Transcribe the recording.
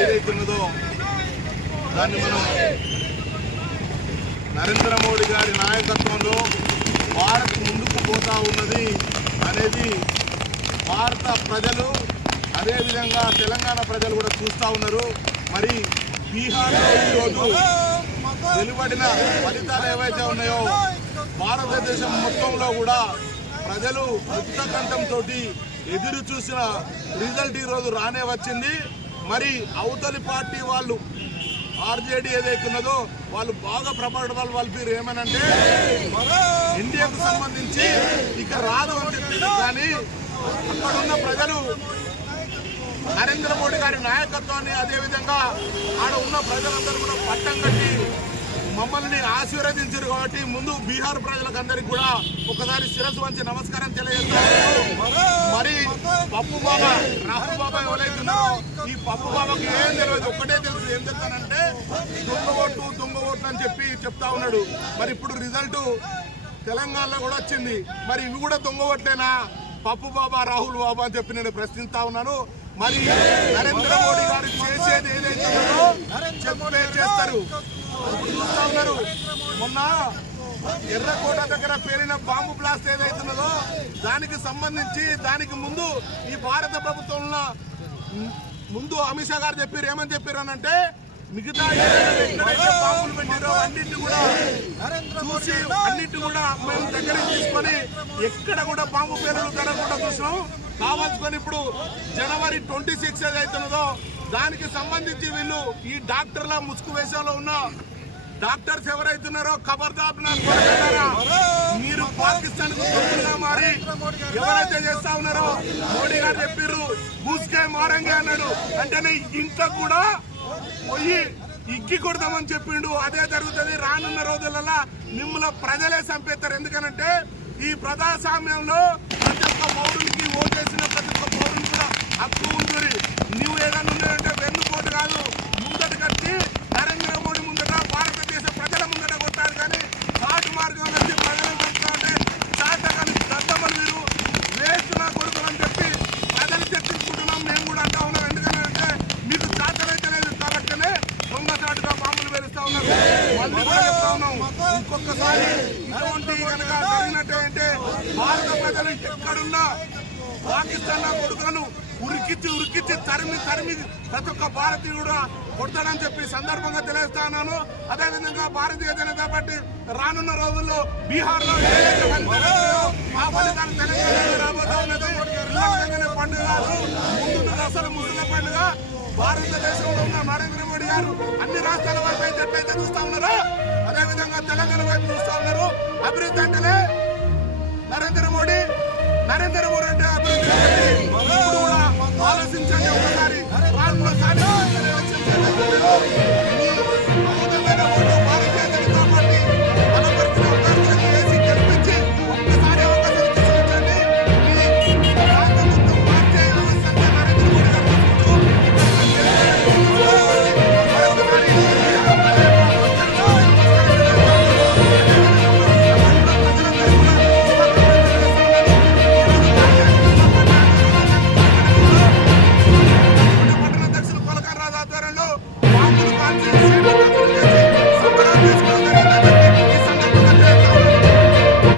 ఏదైతున్నదో దాన్ని మనం నరేంద్ర మోడీ గారి నాయకత్వంలో భారత్ ముందుకు పోతా ఉన్నది అనేది భారత ప్రజలు అదేవిధంగా తెలంగాణ ప్రజలు కూడా చూస్తూ ఉన్నారు. మరి బీహార్లో ఈరోజు వెలువడిన ఫలితాలు ఏవైతే ఉన్నాయో భారతదేశం మొత్తంలో కూడా ప్రజలు ముక్తకంఠంతో ఎదురు చూసిన రిజల్ట్ ఈరోజు రానే వచ్చింది. మరి అవతలి పార్టీ వాళ్ళు ఆర్జేడీ ఏదైతే ఉన్నదో వాళ్ళు బాగా ప్రపడవాళ్ళు వాళ్ళ పేరు ఏమనంటే ఇండియాకు సంబంధించి ఇక రాదు అని చెప్పింది. కానీ అక్కడ ఉన్న ప్రజలు నరేంద్ర మోడీ గారి నాయకత్వాన్ని అదేవిధంగా ఆడ ఉన్న ప్రజలందరూ కూడా పట్టం కట్టి మమ్మల్ని ఆశీర్వదించారు. కాబట్టి ముందు బీహార్ ప్రజలకు అందరికీ కూడా ఒకసారి శిరస్సు వంచి నమస్కారం తెలియజేస్తారు. మరి పప్పు బాబా రాహుల్ బాబా ఎవరైతున్నారో ఈ పప్పు బాబాకి ఏం తెలియదు, ఒక్కటే తెలుసు. ఏం చెప్తానంటే దొంగ ఓట్లు అని చెప్పి చెప్తా ఉన్నాడు. మరి ఇప్పుడు రిజల్ట్ తెలంగాణలో కూడా వచ్చింది. మరి ఇవి కూడా దొంగ ఓట్లేనా పప్పు బాబా రాహుల్ బాబా అని చెప్పి నేను ప్రశ్నిస్తా ఉన్నాను. మరి నరేంద్ర మోడీ గారు చేసేది ఏదైతే చెప్పే చేస్తారు. చూస్తా ఉన్నారు, మొన్న ఎర్రకోట దగ్గర పేలిన బాంబు బ్లాస్ట్ ఏదైతున్నదో దానికి సంబంధించి దానికి ముందు ఈ భారత ప్రభుత్వంలో ముందు అమిత్ షా గారు చెప్పారు. ఏమని చెప్పారు అని అంటే మిగతా ఎక్కడైతే బాంబులు పెట్టారో అన్నింటినీ కూడా చూసి అన్నింటినీ కూడా మేము దగ్గరికి తీసుకొని ఎక్కడ కూడా బాంబు పేర్లు జరగకుండా చూసినాం. కావాల్సుకొని ఇప్పుడు జనవరి 26 ఏదైతున్నదో దానికి సంబంధించి వీళ్ళు ఈ డాక్టర్ల ముసుగు వేషంలో ఉన్న డాక్టర్స్ ఎవరైతున్నారో ఖబర్దార్ మీరు పాకిస్తాన్ కు దొరుకుతున్నా మారి ఎవరైతే చేస్తా ఉన్నారో మోడీ గారు చెప్పారు బూస్కే మారంగే అన్నాడు. అంటే ఇంట్లో కూడా పోయి ఇగ్గి కొడదామని చెప్పిండు. అదే జరుగుతుంది. రానున్న రోజులలో మిమ్మల్ని ప్రజలే చంపేస్తారు. ఎందుకనంటే ఈ ప్రజాస్వామ్యంలో ప్రతి ఒక్క పౌరునికి ఓటేసిన ప్రతి ఒక్క పౌరుని కూడా హక్కు ఉంటుంది. నువ్వు ఏదైనా ఉన్నాయంటే వెన్నుపోటు కాదు, ముందట కట్టి నరేంద్ర మోడీ ముందట భారతదేశ ప్రజల ముందట కొట్టారు. కానీ కాటు మార్గం వచ్చి ప్రజలను కొట్టాలంటే చాటకాన్ని దద్దమ్మలు మీరు వేస్తున్నా కొడుకుని చెప్పి ప్రజలు చర్చించుకుంటున్నాం. మేము కూడా అంటా ఉన్నాం. ఎందుకంటే మీకు చాటలైతే లేదు కాబట్టినే దొంగ చాటుగా బాంబులు పేరుస్తా ఉన్నారు. మళ్ళీ కూడా చెప్తా ఉన్నాం, ఇంకొకసారి ఇటువంటి కనుక జరిగినట్టే అంటే భారత ప్రజలు ఎక్కడున్నా పాకిస్తాన్ కొడుకులను ఉరికిచ్చి తరిమి ప్రతి ఒక్క భారతీయుడు కొడతాడని చెప్పి సందర్భంగా తెలియజేస్తా ఉన్నాను. అదేవిధంగా భారతీయ జనతా పార్టీ రానున్న రోజుల్లో బీహార్ లో ఆ ఫలితాలు తెలంగాణ రాబోతా ఉన్నది. పండుగ ముందున్న అసలు ముసలి పండుగ భారతదేశంలో ఉన్న నరేంద్ర మోడీ గారు అన్ని రాష్ట్రాల వైపు అయితే ఎట్లయితే చూస్తా ఉన్నారో అదేవిధంగా తెలంగాణ వైపు చూస్తా ఉన్నారు. అభివృద్ధి అంటేనే నరేంద్ర మోడీ అంటే అభివృద్ధి. ఆలోచించండి ఒకసారి. రానున్నసారి భారతీయ జనతా పార్టీ బలపరిచిన అభ్యర్థులకు వేసి గెలిపించి ఒక్కసారి అవకాశం తీసుకొచ్చండి. రాష్ట్ర మొత్తం మార్చే వ్యవస్థ నరేంద్ర మోడీ గారు